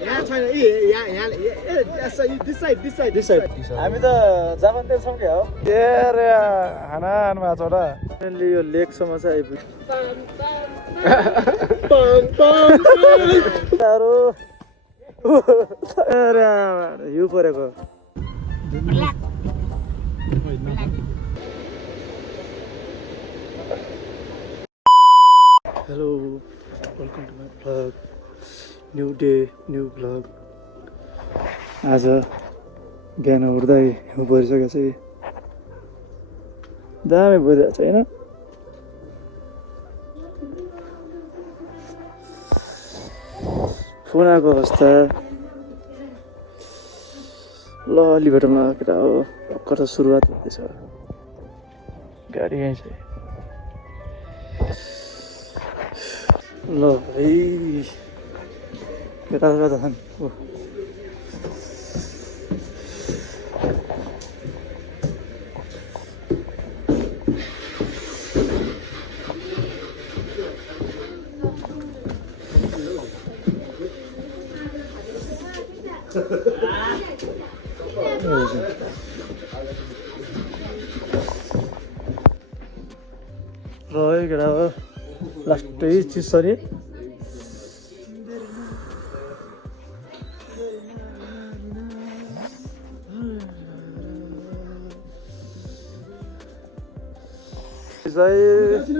यहाँ छैन यहाँ हामी त जापानतिर छौँ क्या हो खाना खानु भएको छ र यो लेकसम्म चाहिँ आइपुग्यो हिउँ परेको hello welcome to my vlog new day new vlog आज बिहान उठ्दै हिउँ परिसकेको छ दामी भइरहेको छ होइन फोन आएको अवस्था ल अलि भेटौँला केटा हो भर्खर त सुरुवात हुँदैछ गाडी यहीँ छ ल है केटा कता छन् ल है केटा हो लास्टै चिज छ नि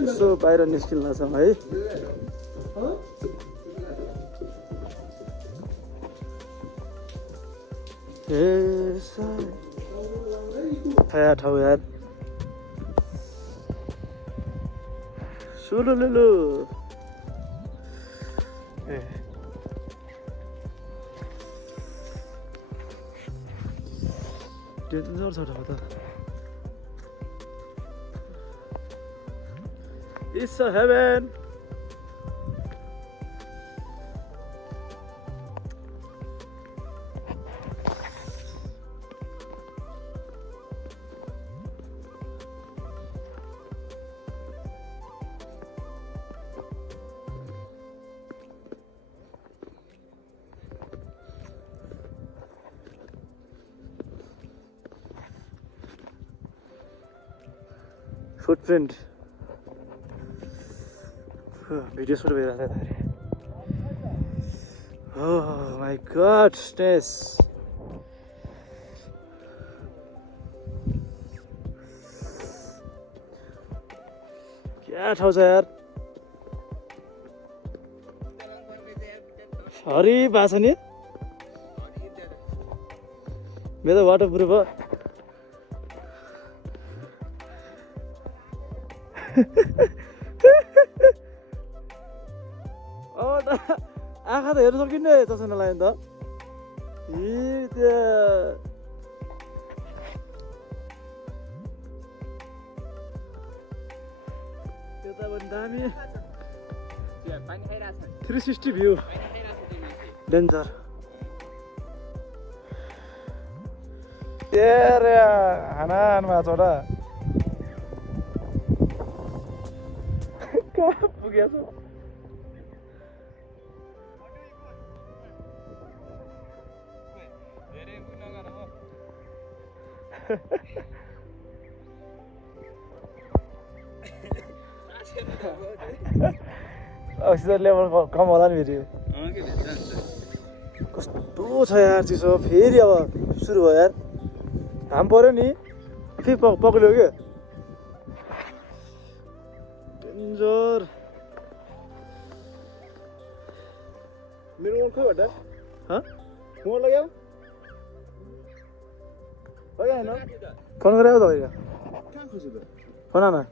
यसो बाहिर निस्किनु छ है नयाँ ठाउँ यार सुलुलुलु डेन्जर छ ठाउँ त It's a heaven. Footprint. Video shoot भइरहेको छ oh my goodness क्या ठाउँ छ यार हरि भएको छ नि मेरो वाटर प्रुफ हो आँखा त हेर्नु सकिन्न चस्मा लाग्यो नि त त्यता पनि दामी 360 भ्यू डेन्जर खाना खानु भएको छ र कहाँ पुगेछ लेभल कम होला नि फेरि कस्तो छ यार चिसो फेरि अब सुरु भयो यार घाम पर्यो नि फेरि पक्रियो क्या डेन्जर मेरो खोइ भट्टा फोन लगाऊ फोन गरेको त होइन फोन आमा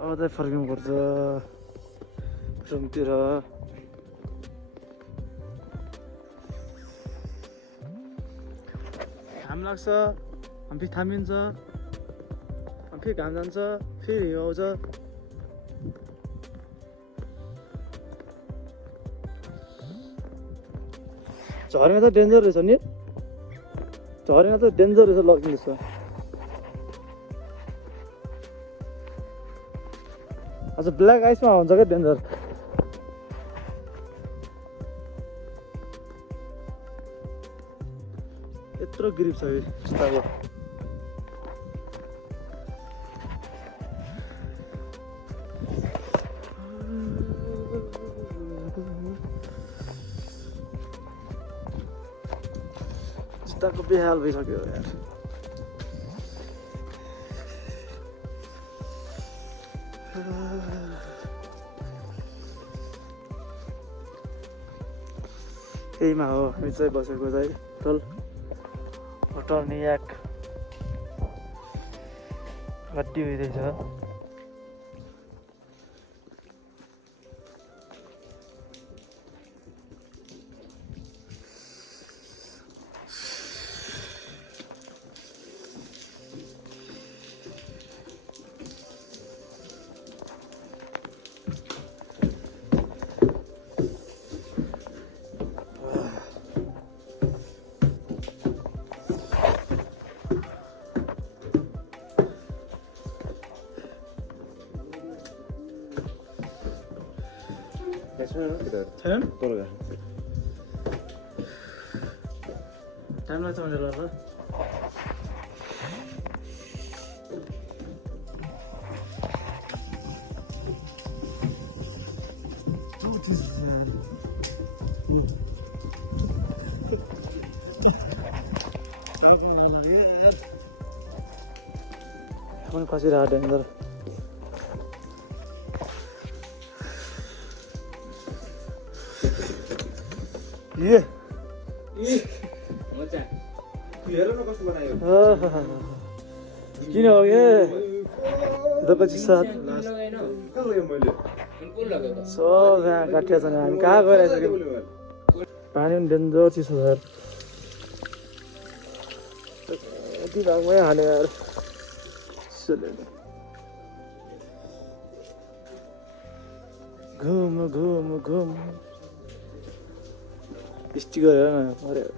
अब चाहिँ फर्किनु पर्छ रुमतिर घाम लाग्छ फेरि थामिन्छ फेरि घाम जान्छ फेरि हिउँ आउँछ झरेमा त डेन्जर रहेछ नि झरेमा त डेन्जर रहेछ लगिन्छ आज ब्ल्याक आइसमा हुन्छ क्या डेन्जर यत्रो ग्रिप छ यो जुत्ताको जुत्ताको बेहाल भइसक्यो यार यहीमा हो हामी चाहिँ बसेको चाहिँ टल टर्नियाक गड्डी हुँदैछ छैन टाइम लाग्छ भनेर ल पनि खसिरहेको डेन्जर किन हो साथ सब यहाँ काटिया छ हामी कहाँ गइरहेको पानी पनि डेन्जर चिसो छ यार यति भागमै हाल्यो यार घुम घुम घुम स्टिक गरेर न पऱ्यो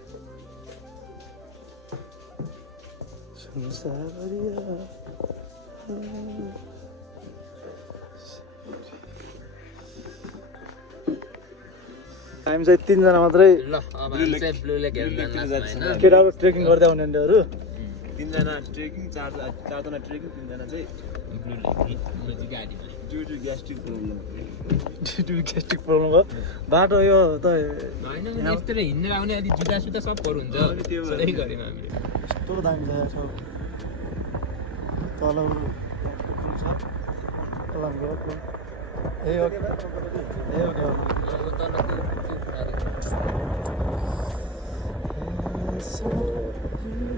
हामी चाहिँ 3 जना मात्रै केटाहरू ट्रेकिङ गर्दै आउने अरू 3 जना ट्रेकिङ 4 जना ट्रेकिङ 3 जना चाहिँ ग्यास्ट्रिक प्रब्लम भयो बाटो यो त हैन यस्तो हिँड्न आउने अलि जुदा सुदा सब पर हुन्छ सबै गरेमा हामीले यस्तो दामी छ तल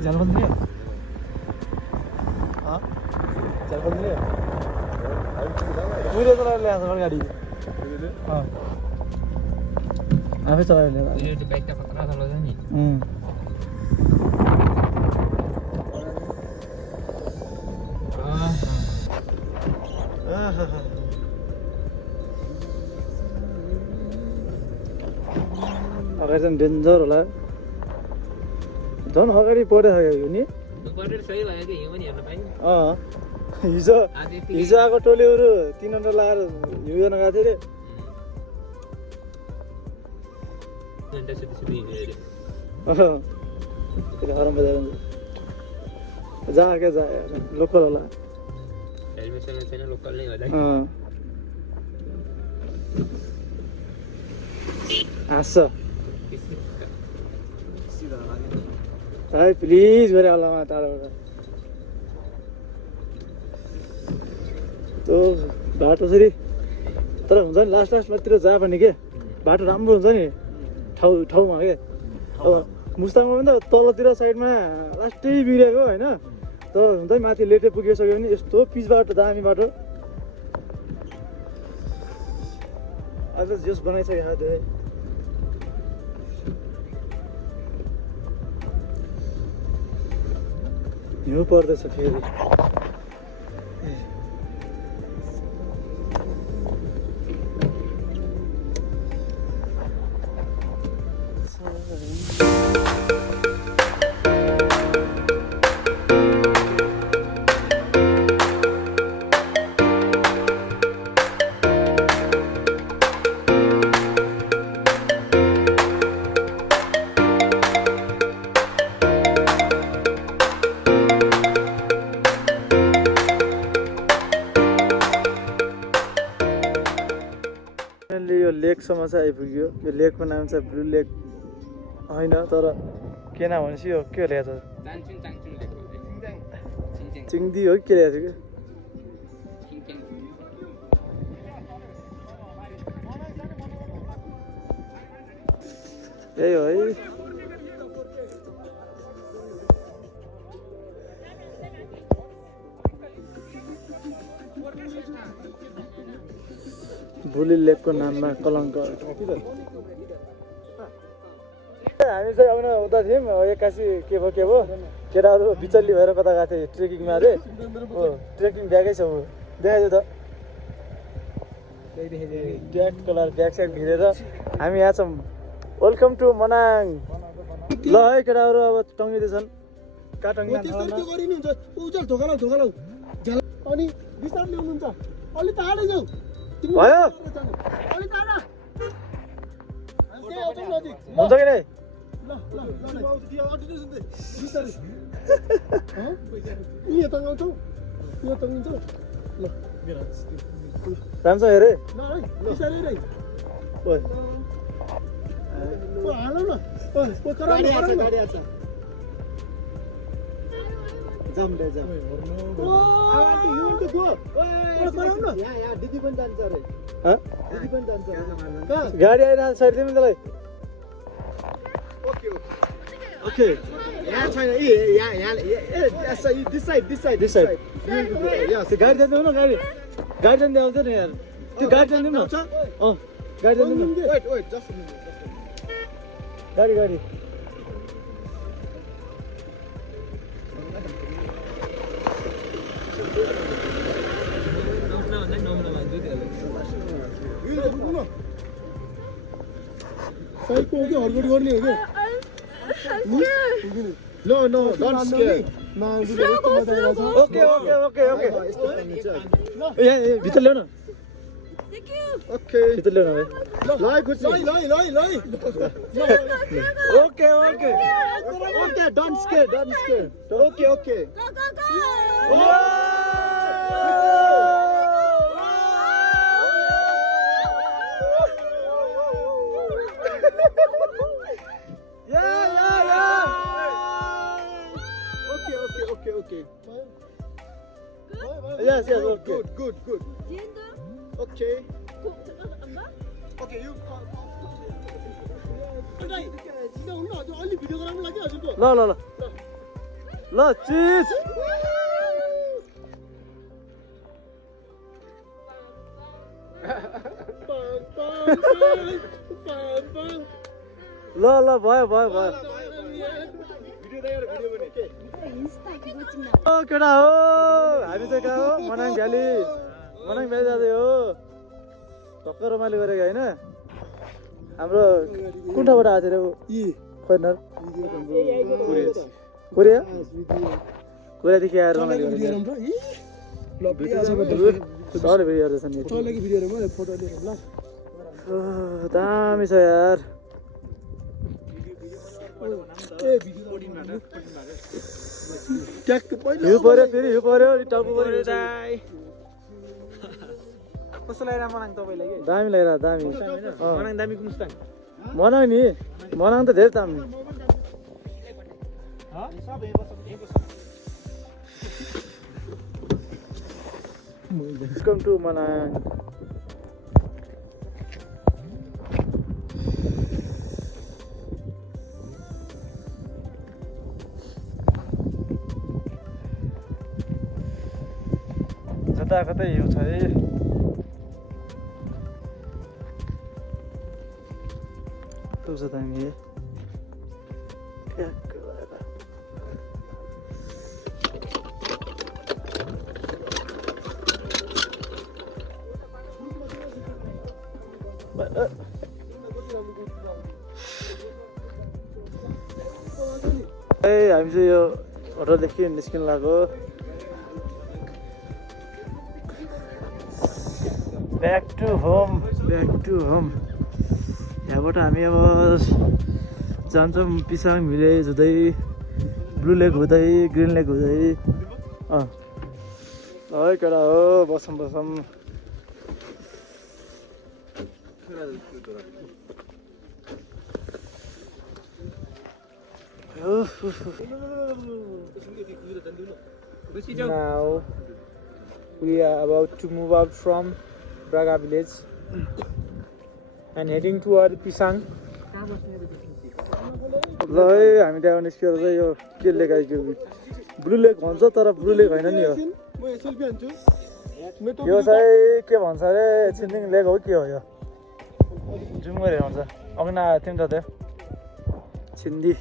जानु पर्दैन मैले चलाएर ल्याएको छ गाडी आफै चलाएर ल्याएको यो त बाइक त खतरा चलाउँछ नि अगाडि चाहिँ डेन्जर होला झन् अगाडि परेको यो नि बटर सही भयो कि यो पनि हेर्न पाइयो हिजो आएको टोलीहरू 3 घन्टा लगाएर हिउँ गर्न गएको थियो घन्टा सुति हिँड्यो अरे हराम बजार जा क्या जा लोकल होला हेलमेटसँग छैन लोकल नै होला हाँस्छ भाइ प्लिज गरे होला टाढोबाट त्यो बाटो फेरि तर हुन्छ नि लास्टतिर जा भने के बाटो राम्रो हुन्छ नि ठाउँमा के अब मुस्ताङमा पनि त तलतिर साइडमा लास्टै बिग्रेको होइन त हुन्छ नि माथि लेटै पुगिसक्यो भने यस्तो पिच बाटो दामी बाटो आज जस बनाइसक्यो यहाँ धेरै हिउँ पर्दैछ फेरि फाइनली यो लेकसम्म चाहिँ आइपुग्यो। यो लेकको नाम चाहिँ ब्लू लेक होइन, तर के नाम भनेपछि यो के लेखेको छ, चिङदी हो कि के लेखेको छ कि यही हो है। भोलि लेकको नाममा कलङ्क। हामी चाहिँ आउन उता थियौँ, एक्कासी के भयो केटाहरू बिचल्ली भएर कता गएको थिएँ ट्रेकिङमा अरे। हो ट्रेकिङ ब्यागै छ, देखाइदियो त ट्याग कलर ब्याग स्याग भिरेर हामी यहाँ छौँ। Welcome to Manang. ल है केटाहरू अब टङ्गिँदैछन्। कहाँ टङ्गिन्छ अनि बिस्तार ल्याउनुहुन्छ अलि टाढै जाऊ भयो हुन्छ कि नै? राम्रोसँग हेरे गाडी आइरहेको साइड दिनु त्यसलाई। ओके यहाँ छैन गाडी जान्दिउँ न, गाडी जान्दै आउँछ नि यार, त्यो गाडी जान्दिउँ न। गाडी जान्दिउँ न, गाडी साइडको हो कि हडबड गर्ने हो क्या? No don't square. ओके भित्र ल्याउ न, ओके भित्र ल्याउ न भाइ। ल Gucci okay don't square okay Yes, okay. Good. Okay. Okay, you. ल चिज ल भयो केटा हो। हामी चाहिँ कहाँ हो? मनाङ भ्याली जाँदै हो। भर्खर रमाइलो गरेको होइन। हाम्रो कुन ठाउँबाट आएको थियो फोरेनर? कोरियादेखि आएर रमाइलो गरेको दामी छ यार। हिउँ पर्यो टाउको पर्यो। कस्तो लागिरहेको मनाङ तपाईँलाई? दामी लागिरहेको दामी। मनाङ दामी मुस्ताङ मनाङ नि, मनाङ त धेरै दामी। Welcome to Manang. जताकतै हिउँ छ है। कस्तो छ दामी है। हामी चाहिँ यो होटलदेखि निस्किनु लाग्यो। Back to home. यहाँबाट हामी अब जान्छौँ पिसाङ भिलेज हुँदै, ब्लू लेक हुँदै, ग्रिन लेक हुँदै। है केटा हो, बसौँ Now we are about to move out from Braga village and heading toward Pisang. ल है हामी त्यहाँ निस्केर चाहिँ यो के लेक आइयो ब्लू लेक भन्छ तर ब्लू लेक होइन नि यो यो चाहिँ के भन्छ अरे छिन्दिङ लेक हो के हो यो जुमरे भन्छ अघि नआएको थियौँ त त्यो छिन्दी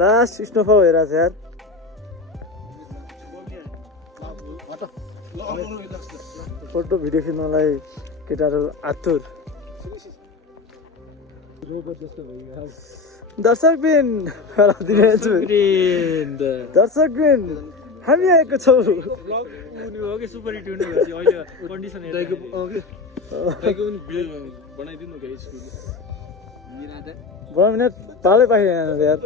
लास्ट स्नोफल हेरेको छ यार फोटो भिडियो खिच्नलाई केटाहरू आतुर दर्शकबिन दर्शकबिन हामी आएको छौँ बनाउने पालै पाइएन यार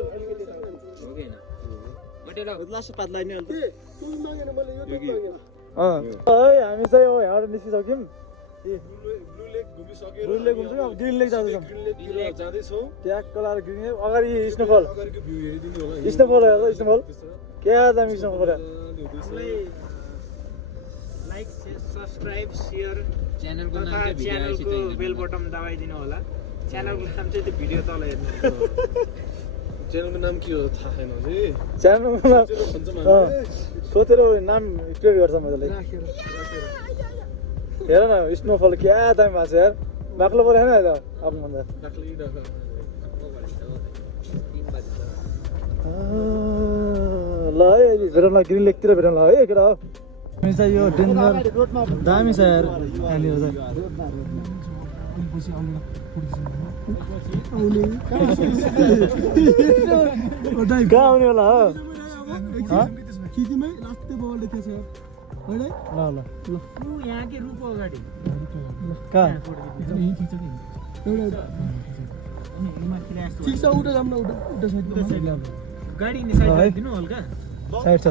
हामी चाहिँ यहाँबाट निस्किसक्यौँ ब्लू लेक घुम्छौँ अब ग्रिन लेक जाँदैछौँ त्यहाँ कलर ग्रिन लेक अगाडि स्नोफल स्नोफल हेर्दा स्नोफल क्या दामी स्नोफल लाइक सब्सक्राइब सेयर च्यानलको बेल बटन दबाइदिनु होला च्यानलको नाम चाहिँ त्यो भिडियो तल हेर्नु च्यानलको नाम के हो थाहा छैन है च्यानलको नाम सोचेर नाम स्पेल गर्छ मजाले हेर न स्नोफल क्या दामी भएको छ यार बाक्लो परेन अहिले आफूभन्दा ल है भेटौँ न ग्रिन लेकतिर भेटौँ ल है केटा हामी चाहिँ यो डेन्जर दामी छ यार यहाँनिर चाहिँ कहाँ आउने होला हो खितीमै लास्टै बल देखेछ यार हैन ल ल ऊ यहाँ के रुखको अगाडि कहाँ ठिक छ उठा जाम न उठा साइड गाडी नि साइड राखिदिनु हल्का साइड छ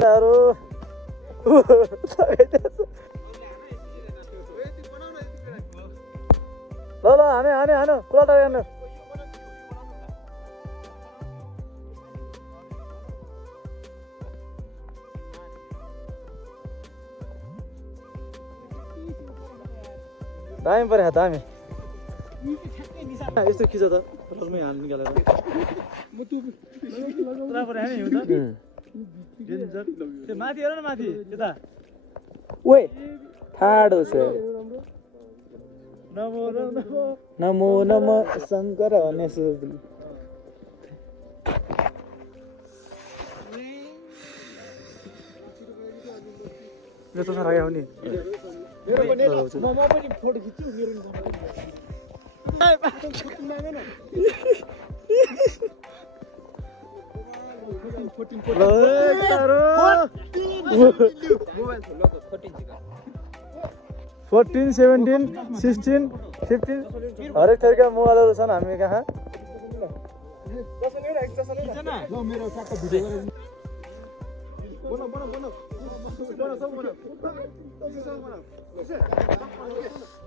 ल ल हाने हाने हान पुरा हेर्नु दामी पऱ्यो दामी यस्तो खिच त रलमै हाल्नु निकालेर पुरा पऱ्यो होइन हिउँ त त्यो माथि हेर न माथि यता ओए ठाडो छ नमो नमो नमो नमो शङ्कर भनेछु यो त राखे हो नि म पनि फोटो खिच्छु मेरो ल तारो 14, 17, 16, 15 हरेक थरीका मोबाइलहरू छन् हामी कहाँ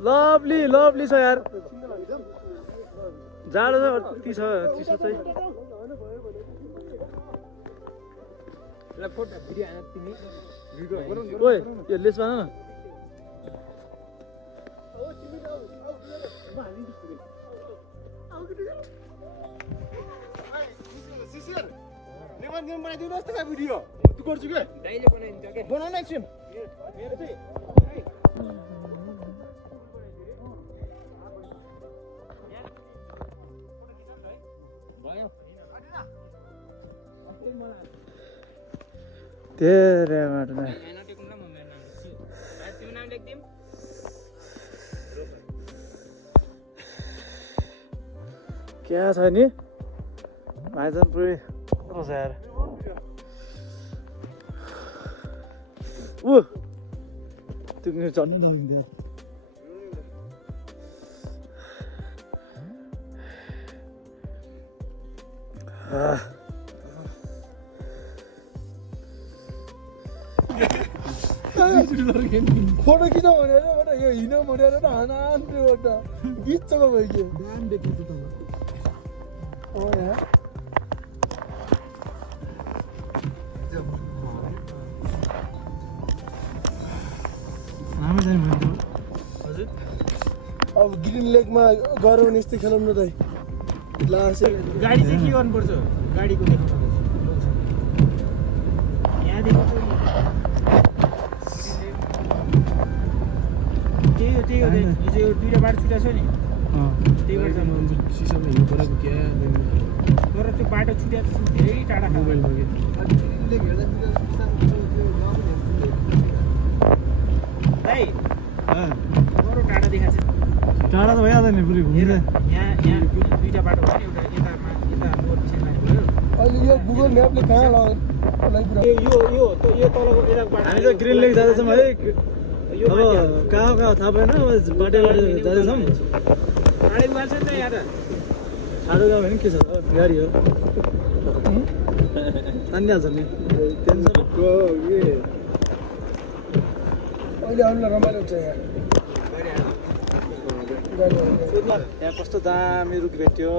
लभली लभली छ यार जाडो छ चिसो चाहिँ ओए यो लेस भन न बनाइदिनुहोस् त भिडियो गर्छु के बनाउन एकछिन तेरे माटो क्या छ नि भाइजन पुरै छ यार ऊ त्यो झन् नहुँदैन फोटो खिच भनेर यो हिँड भनेर हानान्त बिचमा भइगयो यहाँ हामी जाने भन्नु हजुर अब ग्रिन लेकमा गरौँ भने यस्तै खेलौँ न त लास्ट गाडी चाहिँ के गर्नुपर्छ गाडीको देखाउनु यहाँदेखि त्यही हो हिजो यो दुईवटा बाटो छुट्टा छ नि त्यही बाटो जानु तर त्यो बाटो छुट्या धेरै टाढा भाइ बरु टाढा देखाएको छ टाढा त भइहाल्छ नि पुरै घुमेर यहाँ दुईवटा बाटो भयो एउटा यता नोर्थ चेन्नाई भयो अहिले यो गुगल म्यापले कहाँ यो तलको यता बाटो हामी त ग्रिन लेक जाँदैछौँ है अब कहाँ थाहा भएन अब बाटो जाँदैछौँ टाढै गइहाल्छ नि त यहाँ त ठाडो गयो भने के छ गाडी हो तानिहाल्छ नि टेन्सन अहिले आउनु रमाइलो हुन्छ यहाँ यहाँ कस्तो दामी रुख भेट्यो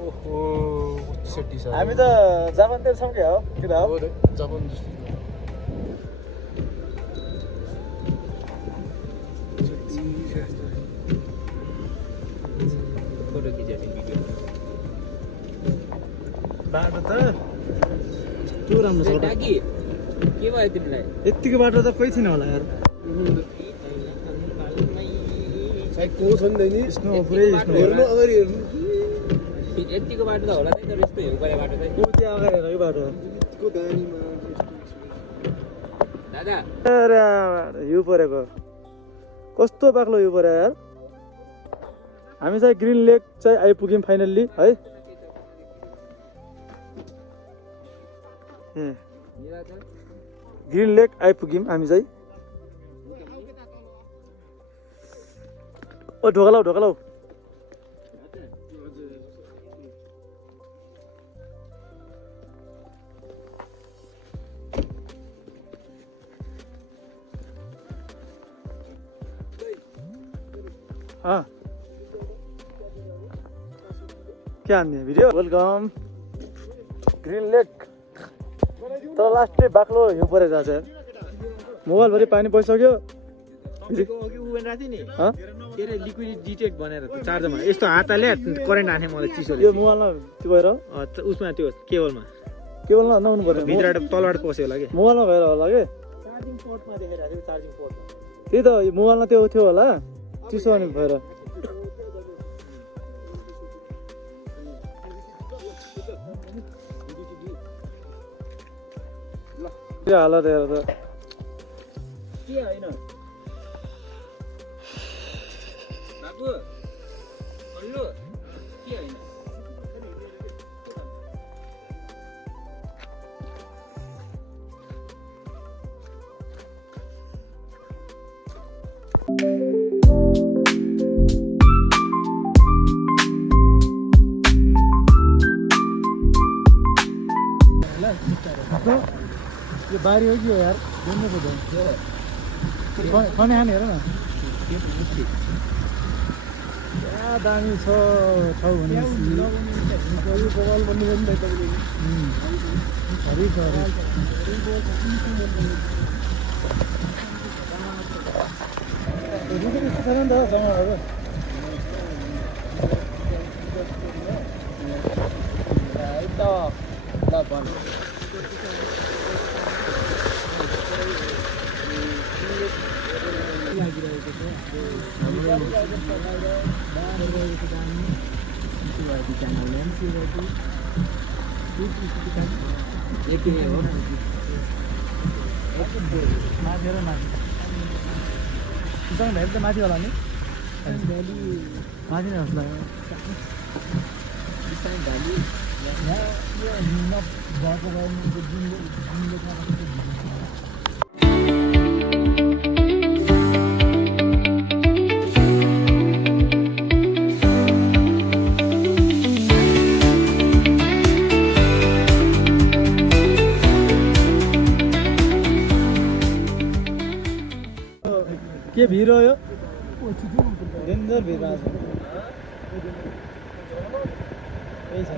ओहो सेटी छ हामी त जापानतिर छौँ क्या हो किन हो जापान फोटो खिचेको भिडियो बाटो त कस्तो राम्रो छ डाकी के भयो तिमीलाई यत्तिको बाटो त कोही थिएन होला यार साइड को छ नि त नि स्नो पुरै स्नो हेर्नु अगाडि हेर्नु यतिको बाटो त होला नि तर यस्तो हेउ परे बाटो चाहिँ त्यहाँ अगाडि हेरेको बाटो यतिको दानीमा दादा अरे हिउँ परेको कस्तो बाक्लो हिउँ पऱ्यो यार हामी चाहिँ ग्रिन लेक चाहिँ आइपुग्यौँ फाइनल्ली है ग्रिन लेक आइपुग्यौँ हामी चाहिँ ओ ढोका लाऊ हाँ क्या हान्ने भिडियो वेलकम ग्रिन लेक तर लास्टै बाक्लो हिउँ परेर छ मोबाइलभरि पानी पसिसक्यो अघि उभेन राथ्यो नि हाँ? के अरे लिक्विड डिटेक्ट भनेर चार्जरमा यस्तो हातले करेन्ट हाने मलाई चिसोले यो मोबाइलमा त्यो भएर उसमा त्यो केबलमा केवलमा नहुनु पर्यो भित्रबाट तलबाट पस्यो होला कि मोबाइलमा भएर होला कि चार्जिङ पोर्टमा देखाइरहेको थियो चार्जिङ पोर्टमा त्यही त यो मोबाइलमा त्यो थियो होला चिसो अनि भएर के हालत हेर त के होइन बाबु हल्लो के होइन यो बारी हो कि हो यार घुम्नु पर्छ खने खाने हेर न क्या दामी छ ठाउँ भने बगाल भन्नु पनि तपाईँले हरि छ यस्तो छैन नि त जग्गाहरू माथि र माथि तपाईँ भेट त माथि होला नि माथि नै होस् भिड हो यो डेन्जर भिड भएको छ यही छ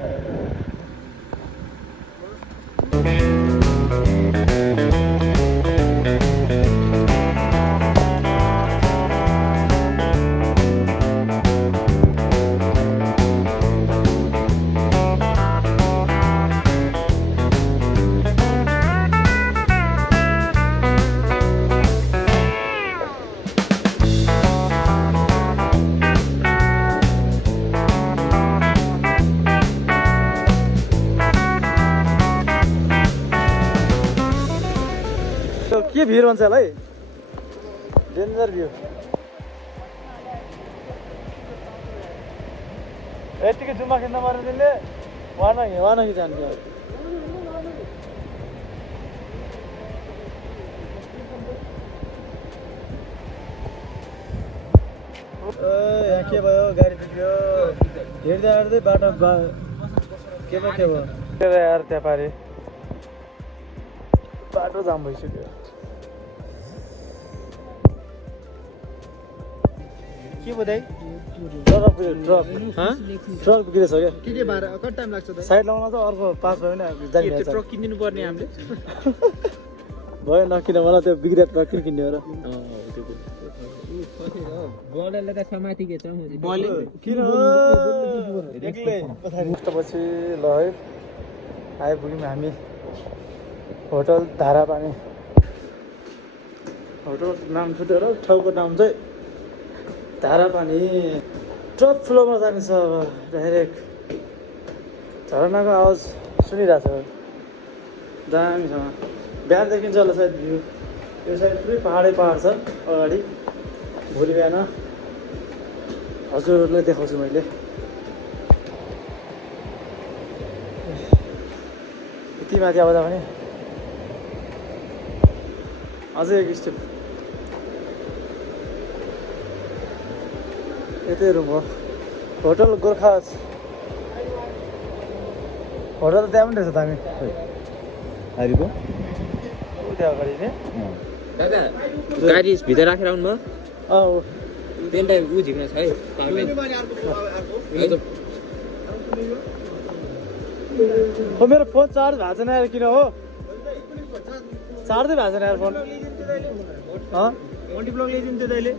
के भिड भन्छ होला है डेन्जर भ्यू यतिकै जुम्मा खेल्न मर्ने तिमीले वानगी जान्थ्यो यहाँ के भयो गाडी बिग्रियो हेर्दै हेर्दै बाटो के भयो यार त्यहाँ पारे बाटो जाम भइसक्यो के बोधाइ ट्रक बिग्रेछ क्या के भाडा कति टाइम लाग्छ त साइड लगाउन त अर्को 5 भयो भने जान्छ ट्रक किनिदिनु पर्ने हामीले भयो नकिन मलाई त्यो बिग्रिया ट्रक किन किन्ने हो र बलले त समाति के छ बल किन एक्लै पछि ल है आइपुग्यौँ हामी होटल धारापानी होटल नाम छुटेर ठाउँको नाम चाहिँ धारापानी टप फ्लोरमा जानेछ अब डाइरेक्ट झरनाको आवाज सुनिरहेको छ दामीसँग बिहान देखिन्छ होला सायद भ्यू यो साइड पुरै पहाडै पहाड छ अगाडि भोलि बिहान हजुरहरूलाई देखाउँछु मैले यति माथि आउँदा पनि अझै एक स्टेप यतै रुम हो होटल गोर्खा होटल त्यहाँ पनि रहेछ दामी हारीको त्यहाँ अगाडि नै दादा गाडी भित्र राखेर आउनु भयो अँ पेन ड्राइभ उ झिक्न छ है हो मेरो फोन चार्ज भएको छैन यार किन हो चार्जै भएको छैन यार फोन मल्टिप्लग ल्याइदिनु त्यो दाइले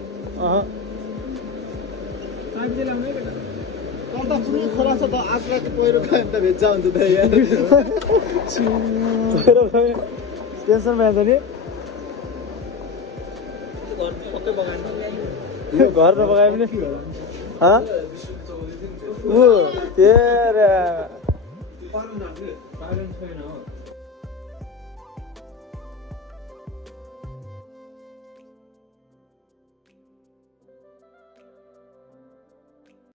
खोला छ त आज राति पहिरो खायो भने त भेज्जा हुन्छ त यहाँ टेन्सन भएछ नि यो घरमा बगायो भने ऊ तेरो